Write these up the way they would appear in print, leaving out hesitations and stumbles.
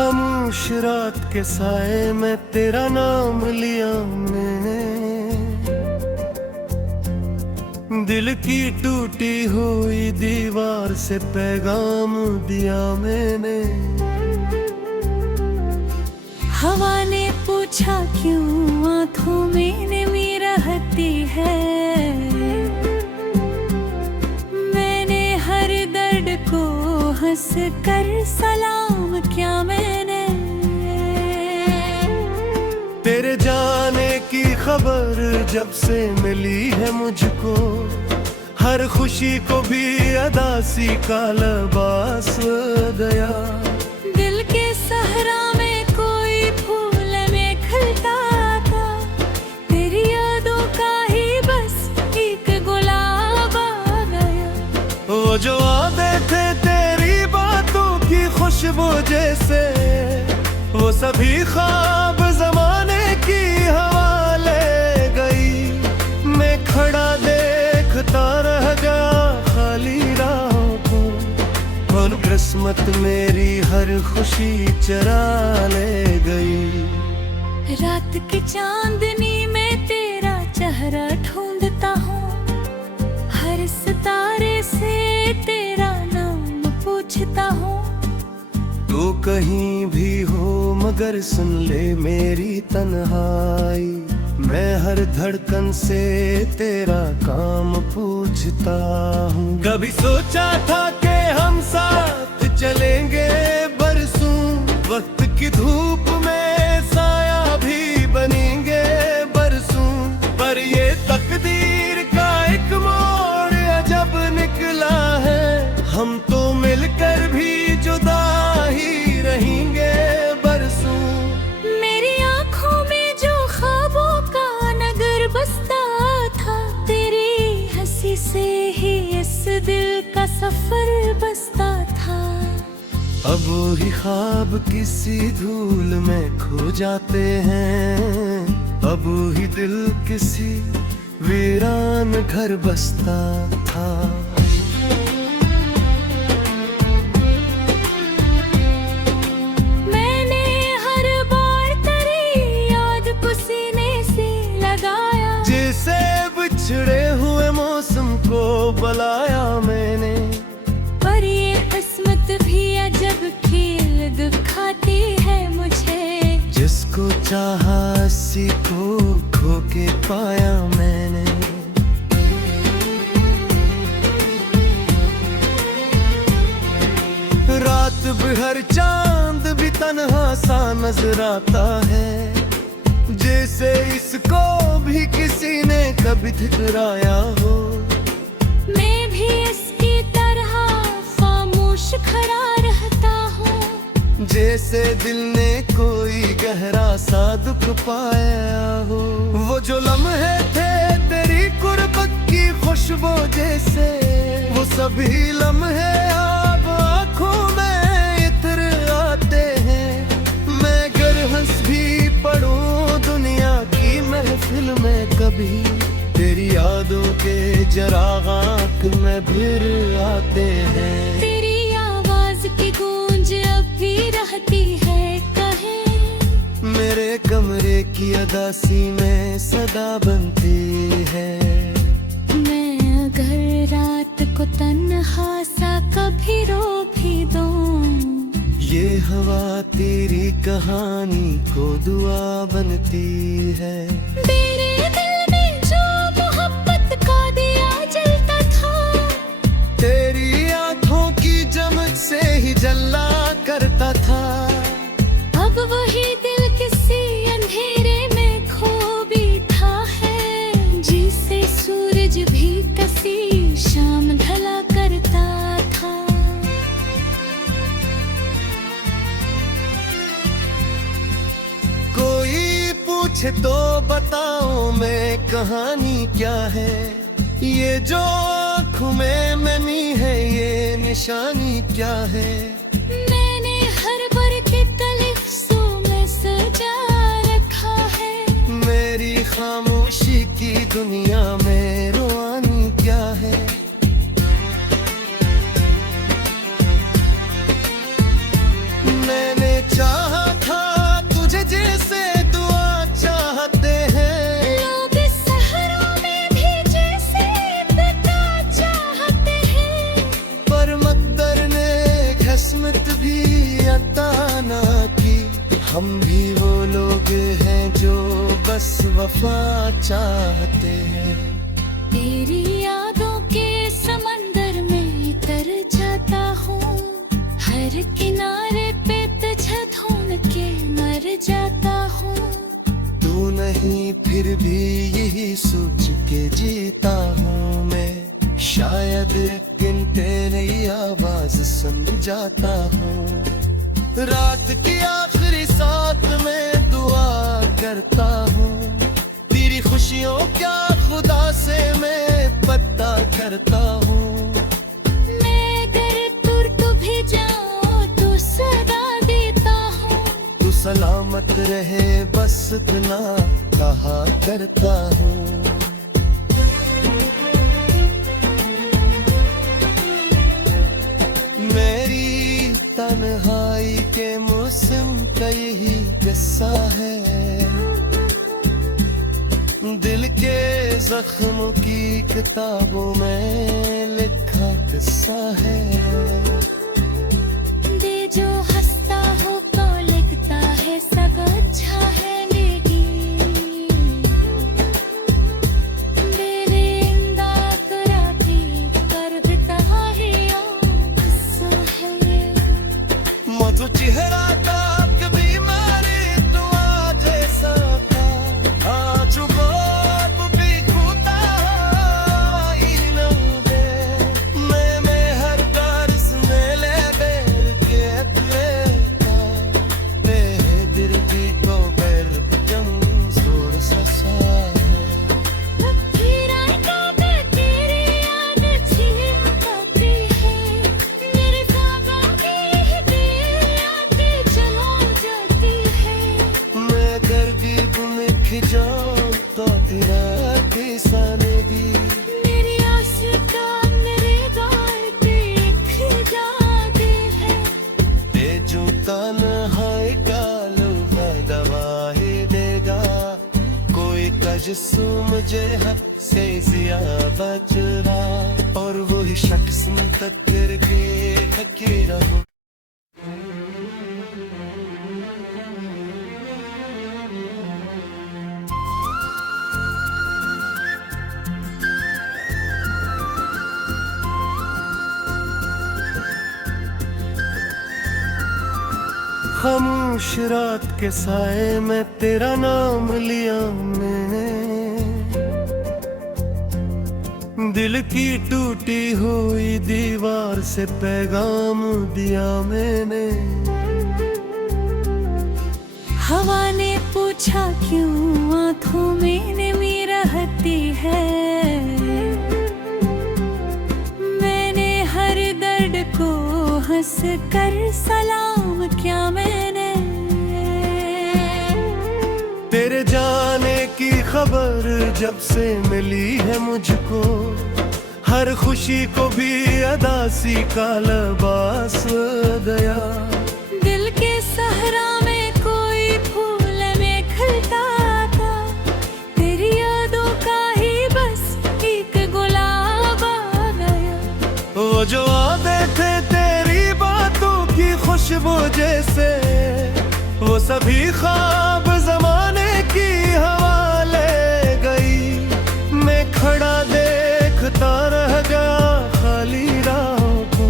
खामोश रात के साए में तेरा नाम लिया मैंने, दिल की टूटी हुई दीवार से पैगाम दिया मैंने। हवा ने पूछा क्यों आंखों में नमी रहती है, मैंने हर दर्द को हंस कर सलाम किया मैंने। तेरे जाने की खबर जब से मिली है मुझको, हर खुशी को भी अदासी का लिबास गया। दिल के सहरा में कोई फूल में खिलता था, तेरी यादों का ही बस एक गुलाब आ गया। वो जो आते थे तेरी बातों की खुशबू जैसे, वो सभी ख्वाब जमाने की हवा ले गई। मैं खड़ा देखता रह गया खाली राहों को, और किस्मत मेरी हर खुशी चरा ले गई। रात की चांदनी में तेरा चेहरा ढूंढता हूँ, हर सितारे से तेरा नाम पूछता हूँ। तू कहीं भी हो मगर सुन ले मेरी तन्हाई, मैं हर धड़कन से तेरा काम पूछता हूँ। कभी सोचा था कि हम साथ चलेंगे बरसों, वक्त की धूप में साया भी बनेंगे बरसों, पर ये तकदीर का एक मोड़ अजब निकला है। हम तो मिलकर भी जुदा ही रहेंगे बरसों। मेरी आंखों में जो ख्वाबों का नगर बसता था, तेरी हंसी से ही इस दिल का सफर बसता था। अब वही ख्वाब किसी धूल में खो जाते हैं, अब वही दिल किसी वीरान घर बसता था। मैंने हर बार तेरी याद को सीने से लगाया, जैसे बिछड़े हुए मौसम को बुलाया मैंने। पर ये किस्मत भी अजब खेल दिखाती है मुझे, जिसको चाहा उसी को खो के पाया मैंने। रात भर चांद भी तन्हा सा नजर आता है, जैसे इसको भी किसी ने कभी ठुकराया हो। मैं भी इसकी तरह खामोश खड़ा रहता हूँ, जैसे दिल ने कोई गहरा सा दुख पाया हो। वो जो लम्हे थे तेरी कुर्बत की खुशबू जैसे, वो सभी लम्हे अब आँखों में इतर आते हैं। मैं गर हंस भी पढ़ूं दुनिया की महफिल में कभी, तेरी यादों के जरागात में फिर आते हैं। तेरी आवाज की गूंज अब भी रहती है कहीं, मेरे कमरे की अदासी में सदा बनती है। मैं अगर रात को तन्हा सा कभी रो भी दूं, ये हवा तेरी कहानी को दुआ बनती है। तेरे दिल में जो मोहब्बत का दिया जलता था, तेरी आंखों की चमक से ही जला करता था। अब वही दिल किसी अंधेरे में खो बैठा है, जिसे सूरज भी कसी शाम ढला करता था। कोई पूछे तो बताओ मैं कहानी क्या है, ये जो आँखों में नमी है ये निशानी क्या है। मैंने हर भर के तलफ्ज़ों में सजा रखा है, मेरी खामोशी की दुनिया में रुआनी क्या है। मैंने चाहा वक्त भी अता ना की। हम भी वो लोग हैं जो बस वफा चाहते हैं। तेरी यादों के समंदर में तर जाता हूँ, हर किनारे पे तुझे ढूंढ के मर जाता हूँ। तू नहीं फिर भी यही सोच के जीता हूँ मैं, शायद एक दिन तेरी आवाज सुन जाता हूँ। रात की आखिरी साथ में दुआ करता हूँ, तेरी खुशियों क्या खुदा से मैं पता करता हूँ। मैं अगर दूर तो भी जाऊँ तो सदा देता हूँ। तू सलामत रहे बस इतना कहा करता हूँ। मेरी तन्हाई के मौसम का यही किस्सा है, दिल के जख्म की किताबों में लिखा किस्सा है। दे जो हंसता हो तो लिखता है सब अच्छा है नेगी। मेरे इमदाद कराती कर बिता है यो किस्सा है ये। मधु चेहरा का कभी मारे दुआ जैसा था, आज बाप भी खुदा ही न दे। मैं हर दर्स में ले बैर के था, तेरे दिल की तो बैर कमजोर सा है। फिर आएगा मैं तेरी याद छीनती है, मेरे ख्वाबों की दिल यादें चलो जाती है। मैं कर भी लिख जाऊं तो तेरा किसानेगी। मेरी आस का मेरे गाल पे लिख जाते हैं। ते जो तन्हाई का लुहा दवा ही देगा, कोई तजस्सु मुझे हद से जिया बच रहा, और वही शख्स मुकद्दर के हकीर हूँ। खामोश रात के साए में तेरा नाम लिया मैंने, दिल की टूटी हुई दीवार से पैगाम दिया मैंने। हवा ने पूछा क्यों आंखों में नमी रहती है, मैंने हर दर्द को हंस कर सलाम किया मैंने। तेरे जाने की खबर जब से मिली है मुझको, हर खुशी को भी अदासी का लिबास गया। दिल के सहरा में कोई फूल में खिलता था, तेरी यादों का ही बस एक गुलाब आ गया। वो जो आते थे तेरी बातों की खुशबू जैसे, वो सभी ख्वाब जमाने की हवा ले गई। मैं खड़ा देखता रह गया खाली राहों को,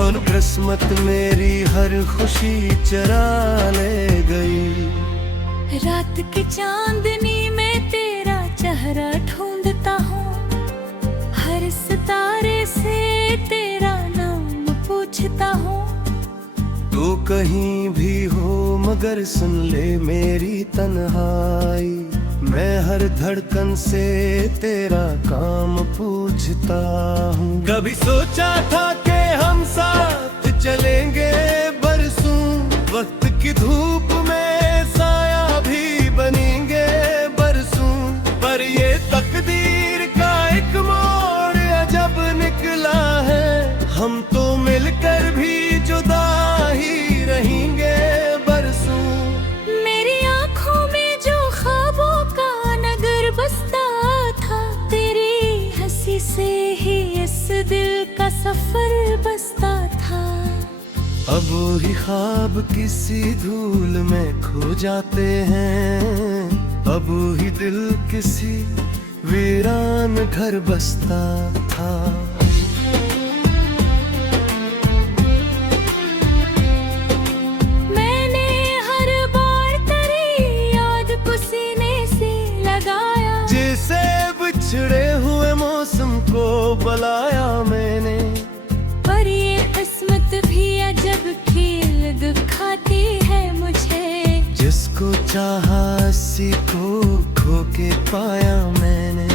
और किस्मत मेरी हर खुशी चरा ले गई। रात की चांदनी में तेरा चेहरा ढूंढता हूँ, हर सितारे से तेरा नाम पूछता हूँ। तू कहीं भी हो मगर सुन ले मेरी तन्हाई, मैं हर धड़कन से तेरा काम पूछता हूँ। कभी सोचा था कि हम साथ चलेंगे बरसों, वक्त की धूप में साया भी बनेंगे बरसों, पर ये तकदीर का एक मोड़ अजब निकला है। हम तो मिलकर भी जुदा ही रहेंगे बरसों। मेरी आंखों में जो ख्वाबों का नगर बसता था, तेरी हंसी से ही इस दिल का सफर बसता था। अब वही ख्वाब किसी धूल में खो जाते हैं, अब वही दिल किसी वीरान घर बसता था। मैंने हर बार तेरी याद को सीने से लगाया, जैसे बिछड़े हुए मौसम को बुलाया मैंने। पर ये किस्मत भी अजब खेल दिखाती है मुझे, जिसको चाहा उसी को खो के पाया मैंने।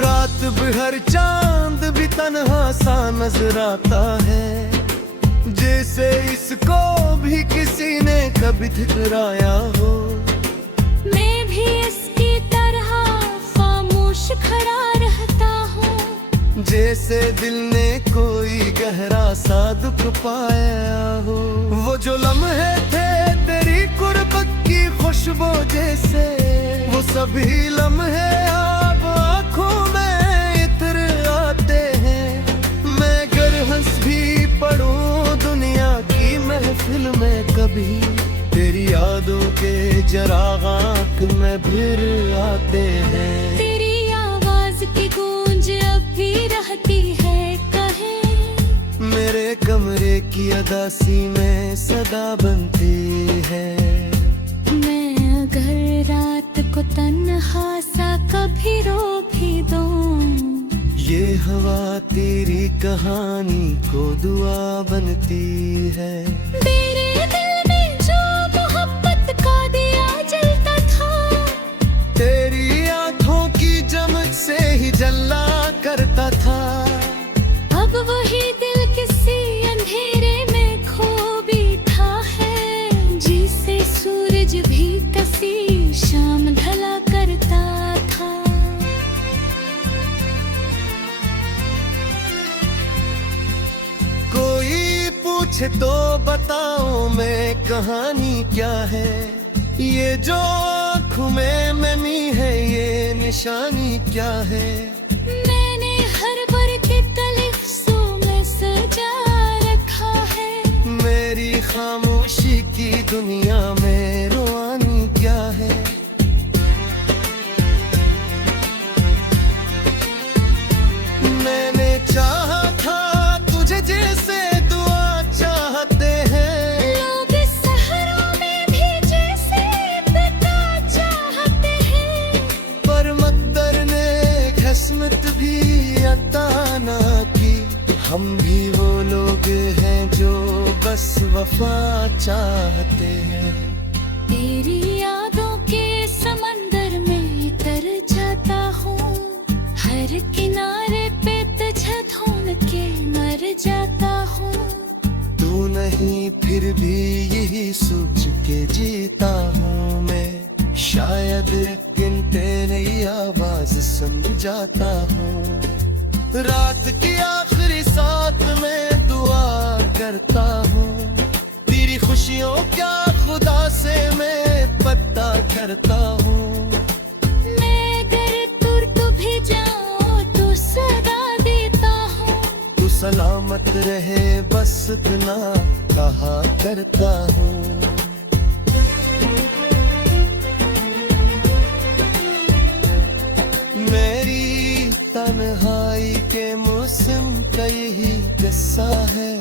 रात भर चांद भी तन्हा सा नजर आता है, जैसे इसको भी किसी ने कभी ठुकराया हो। मैं भी इसकी तरह खामोश खड़ा रहता हूँ, जैसे दिल ने कोई गहरा सा दुख पाया हो। वो जो लम्हे थे तेरी कुर्बत की खुशबू जैसे, वो सभी लम्हे अब आँखों में इतर आते हैं। मैं गर हंस भी पढ़ूं दुनिया की महफिल में कभी, तेरी यादों के जरागात में फिर आते हैं। तेरी आवाज की गूंज अब भी रहती है कहीं, मेरे कमरे की अदासी में सदा बनती है। मैं अगर रात को तन्हा सा कभी रो भी दूं, ये हवा तेरी कहानी को दुआ बनती है। तेरे दिल में जो मोहब्बत का दिया जलता था, तेरी आंखों की चमक से ही जला करता था। अब वही दिल किसी अंधेरे में खो बैठा है, जिसे सूरज भी कसी शाम ढला करता था। कोई पूछे तो बताओ मैं कहानी क्या है, ये जो आँखों में नमी है ये निशानी क्या है। मैंने हर बार के तलफ्ज़ों में सजा रखा है, मेरी खामोशी की दुनिया में रुआनी क्या है। मैंने चाहा था तुझे जैसे दुआ चाहते हैं, लोग सहरों में भी जैसे बता चाहते हैं। पर मकदर ने किस्मत भी अता ना की। हम भी वो लोग हैं जो बस वफा चाहते हैं। तेरी यादों के समंदर में तर जाता हूँ, हर किनारे पे तुझे ढूंढ के मर जाता हूँ। तू नहीं फिर भी यही सोच के जीता हूँ मैं, शायद एक दिन तेरी आवाज सुन जाता हूँ। रात की आखिरी साथ में दुआ करता हूँ, तेरी खुशियों क्या खुदा से मैं पता करता हूँ। मैं अगर दूर तो भी जाऊँ तो सदा देता हूँ, तू सलामत रहे बस इतना कहा करता हूँ। मेरी तन्हाई के मौसम का यही किस्सा है,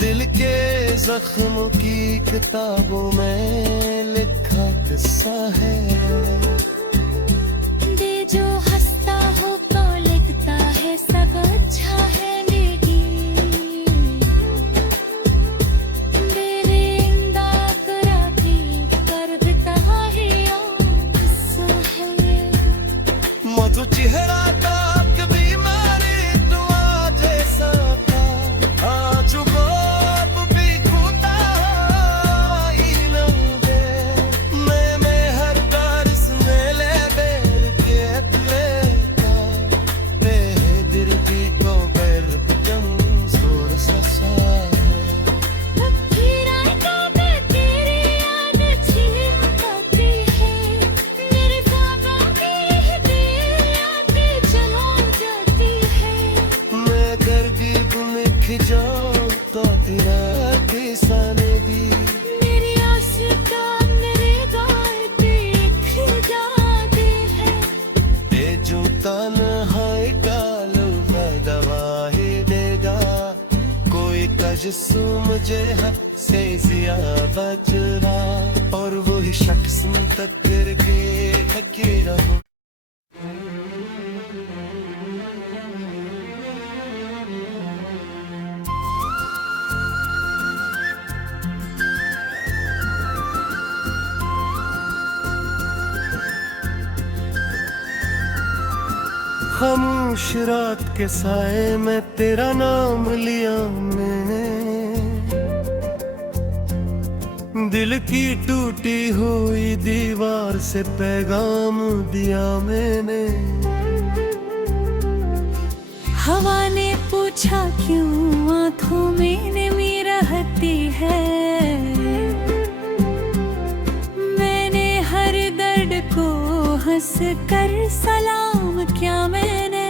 दिल के जख्म की किताबों में लिखा किस्सा है। दे जो हंसता हो तो लिखता है सब अच्छा है, लेकिन मेरे इंदा करा भी कर देता है किस्सा है। मधु चेहरा का कभी मारे दुआ जैसा था, आज वो अब भी खुदा ही लम्हे। मैं हर दर्स में ले बैर के लेता, मेरे दिल की को बैर कमजोर सा सा है। फिर आएगा मैं तेरी याद छीनती है, मेरे ख्वाबों की देर तन्हाई का लम्हा दवा ही देगा, कोई तजस्सु मुझे हद से जिया बच रहा, और वही शख्स तकदीर के ढके रहूं। खामोश रात के साए में तेरा नाम लिया मैंने, दिल की टूटी हुई दीवार से पैगाम दिया मैंने। हवा ने पूछा क्यों आंखों में नमी रहती है, मैंने हर दर्द को हंस कर सलाम किया मैंने।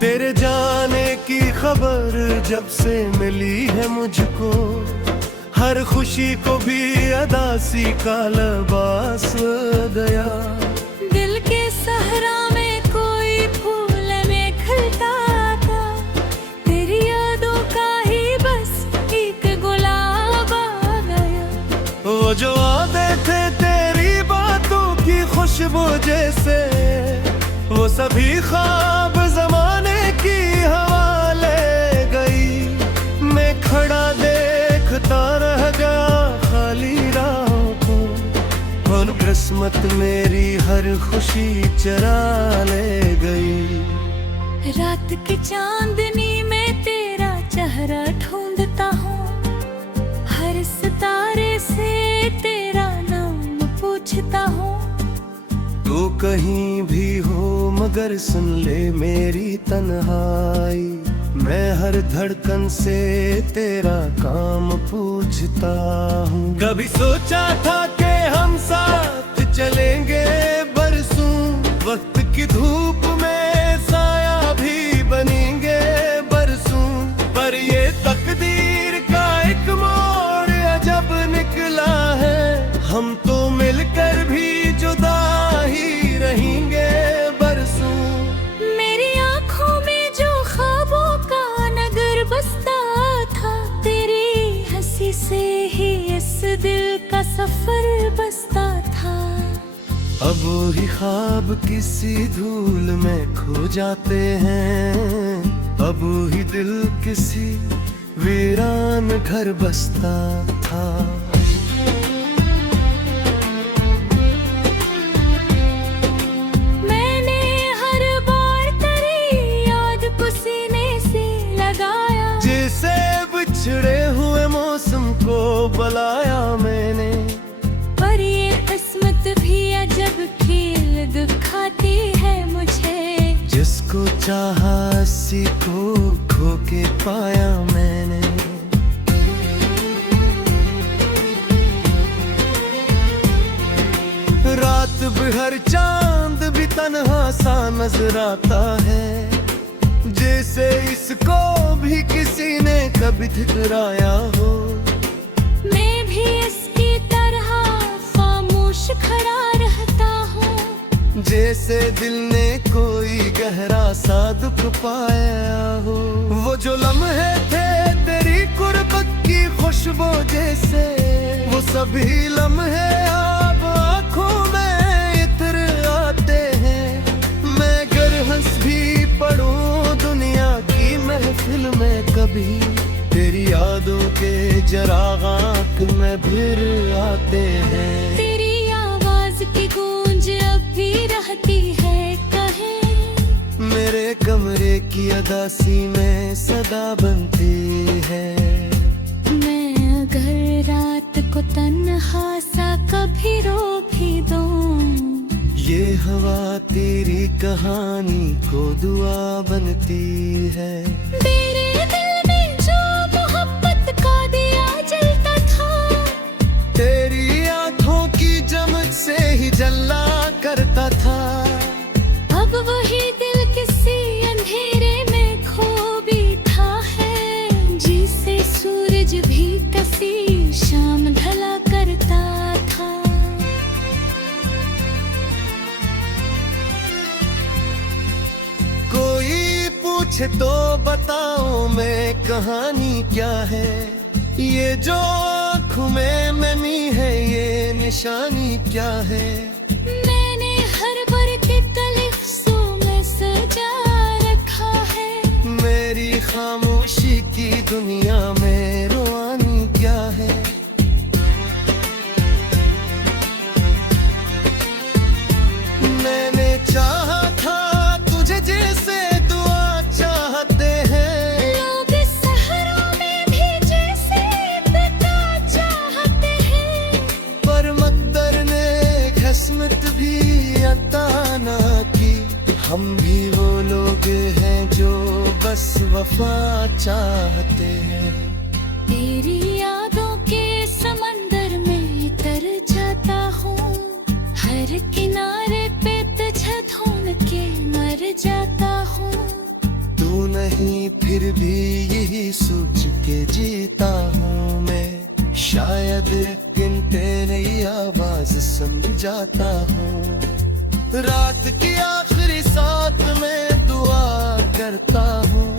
तेरे जाने की खबर जब से मिली है मुझको, हर खुशी को भी अदासी का लिबास गया। दिल के सहरा में कोई फूल में खिलता था, तेरी यादों का ही बस एक गुलाब आ गया। वो जो आते थे तेरी बातों की खुशबू जैसे, वो सभी ख्वाब जमाने की हवा ले गई। मैं खड़ा देखता रह गया खाली राहों को, और किस्मत मेरी हर खुशी चरा ले गई। रात की चांदनी में तेरा चेहरा ढूंढता हूँ, हर सितारे से तेरा नाम पूछता हूँ। तू कहीं भी हो मगर सुन ले मेरी तन्हाई, मैं हर धड़कन से तेरा काम पूछता हूँ। कभी सोचा था कि हम साथ चलेंगे बरसों, वक्त की धूप में साया भी बनेंगे बरसों, पर ये तकदीर का एक मोड़ अजब निकला है। हम तो मिलकर भी जुदा ही रहेंगे बरसों। मेरी आँखों में जो ख्वाबों का नगर बसता था, तेरी हंसी से ही इस दिल का सफर बसता था। अब वही ख्वाब किसी धूल में खो जाते हैं, अब वही दिल किसी वीरान घर बसता था। मैंने हर बार तेरी याद को सीने से लगाया, जैसे बिछड़े हुए मौसम को बुलाया मैंने। पर ये किस्मत भी अजब खेल दिखाती है मुझे, जिसको चाहा उसी को खो के पाया मैंने। रात भर चांद भी तन्हा सा नजर आता है, जैसे इसको भी किसी ने कभी ठुकराया हो। मैं भी इसकी तरह खामोश खड़ा रहता हूँ, जैसे दिल ने कोई गहरा सा दुख पाया हो। वो जो लम्हे थे तेरी कुर्बत की खुशबू जैसे, वो सभी लम्हे अब आँखों में इतर आते हैं। मैं गर हंस भी पढ़ूं दुनिया की महफिल में कभी, तेरी यादों के जरागात में फिर आते हैं। तेरी आवाज की गूंज अब भी रहती है कहीं, मेरे कमरे की अदासी में सदा बनती है। मैं अगर रात को तन्हा सा कभी रो भी दूं, ये हवा तेरी कहानी को दुआ बनती है। तेरे दिल में जो मोहब्बत का दिया जलता था, तेरी आंखों की चमक से ही जला करता था। अब वही दिल किसी अंधेरे में खो बैठा है, जिसे सूरज भी कसी शाम ढला करता था। पूछे तो बताओ मैं कहानी क्या है, ये जो आँखों में नमी है ये निशानी क्या है। मैंने हर बार की तलफ्ज़ों में सजा रखा है, मेरी खामोशी की दुनिया में रुआनी क्या है। मैंने चाहा था तुझे जैसे दुआ चाहते हैं, लोग सहरों में भी जैसे बता चाहते हैं, पर मकदर ने किस्मत भी अता ना की। हम भी वो लोग हैं जो बस वफा चाहते हैं। तेरी यादों के समंदर में तर जाता हूँ, हर किनारे पे तुझे ढूंढ के मर जाता हूँ। तू नहीं फिर भी यही सोच के जीता हूँ मैं, शायद एक दिन तेरी आवाज सुन जाता हूँ। रात की आखिरी साथ में दुआ करता हूँ,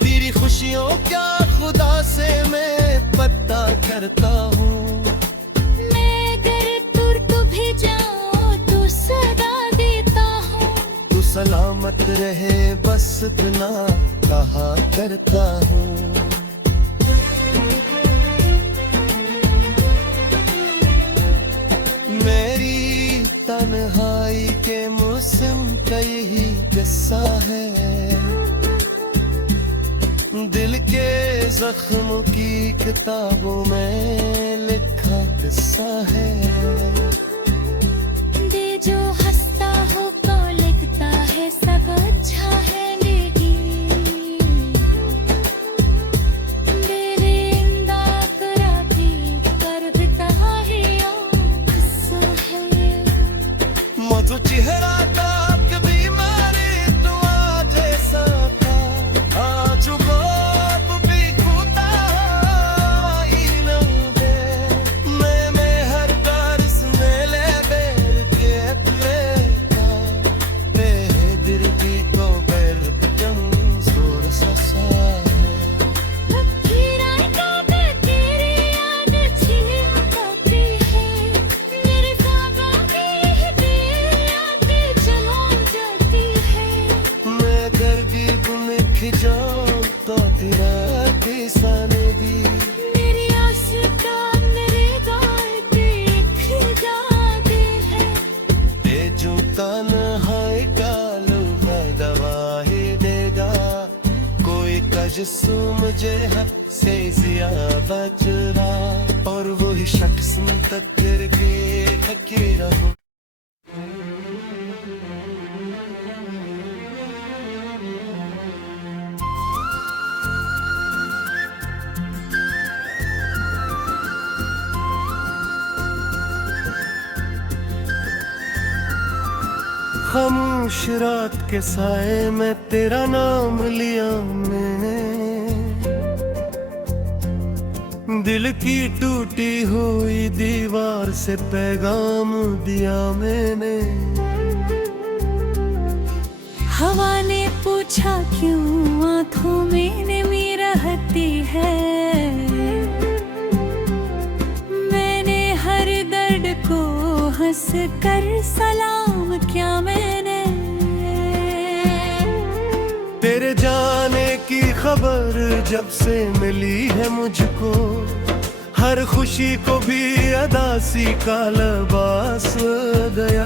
तेरी खुशियों क्या खुदा से मैं पता करता हूँ। मैं अगर दूर तू भी जाऊँ तो सदा देता हूँ, तू सलामत रहे बस इतना कहा करता हूँ। मेरी तन्हाई के मौसम का यही किस्सा है, दिल के जख्मों की किताबों में लिखा किस्सा है। दे जो हंसता हो तो लिखता है सब अच्छा है, लेकिन मेरे इंदा कराती कर बिता ही किस्सा है। मधु चेहरा था कभी मारे दुआ जैसा था, आज बाप भी खुदा ही नंगे। मैं हर दर्स में ले बैर लेता, मेरे दिल की को बैर कमजोर सा है। लकीरां का तेरी याद छीनती है, मेरे ख्वाबों की याद चलो जाती है। मैं अगर भी गुम जाऊं तो तेरा किसाने दी, मेरी आशिका मेरे गाल पे जाती है। ते जो तन्हाई डालू है दवा ही देगा, कोई कजसू मुझे हद से जिया बच रहा, और वही शख्स तकदीर के हकीर हूँ। खामोश रात के साए में तेरा नाम लिया मैंने, दिल की टूटी हुई दीवार से पैगाम दिया मैंने। हवा ने पूछा क्यों आंखों में नमी रहती है, मैंने हर दर्द को हंस कर सलाम किया मैंने। तेरे जाने की खबर जब से मिली है मुझको, हर खुशी को भी अदासी का लिबास गया।